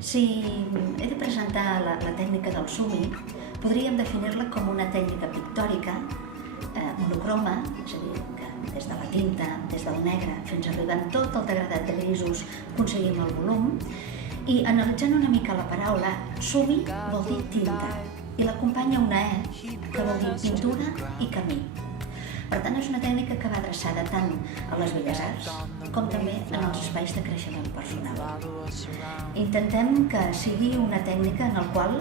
Si he de presentar la tècnica del sumi, podríem definir-la com una tècnica pictòrica, monocroma, és a dir, que des de la tinta, des del negre, fins arribant tot el degradat de grisos, aconseguim el volum. I analitzant una mica la paraula, sumi vol dir tinta, i l'acompanya una E, que vol dir pintura i camí. Per tant, és una tècnica que va adreçada tant a les belles arts com també en els espais de creixement personal. Intentem que sigui una tècnica en la qual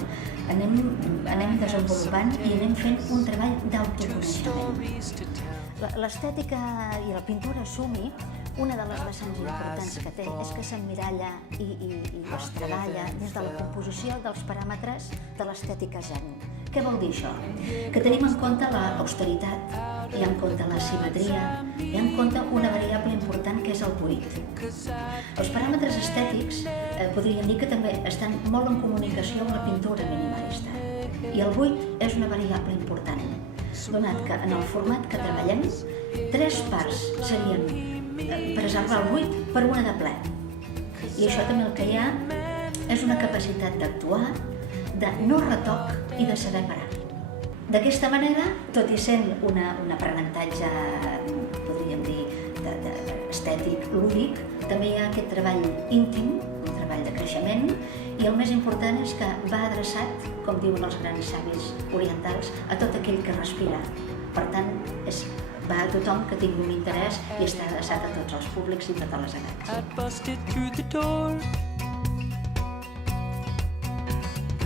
anem desenvolupant i anem fent un treball d'autoconeixement. L'estètica i la pintura sumi, una de les vessants importants que té és que s'emmiralla i es treballa des de la composició dels paràmetres de l'estètica zen. Què vol dir això? Que tenim en compte l'austeritat, hi ha en compte la simetria, hi ha en compte una variable important que és el buit. Els paràmetres estètics podríem dir que també estan molt en comunicació amb la pintura minimalista. I el buit és una variable important, donat que en el format que treballem, 3 parts serien preservar el buit per una de ple. I això també el que hi ha és una capacitat d'actuar, de no retoc i de saber parar. D'aquesta manera, tot i sent un aprenentatge, podríem dir, estètic, lúdic, també hi ha aquest treball íntim, un treball de creixement, i el més important és que va adreçat, com diuen els grans savis orientals, a tot aquell que respira. Per tant, va a tothom que tingui un interès i està adreçat a tots els públics i totes les edats.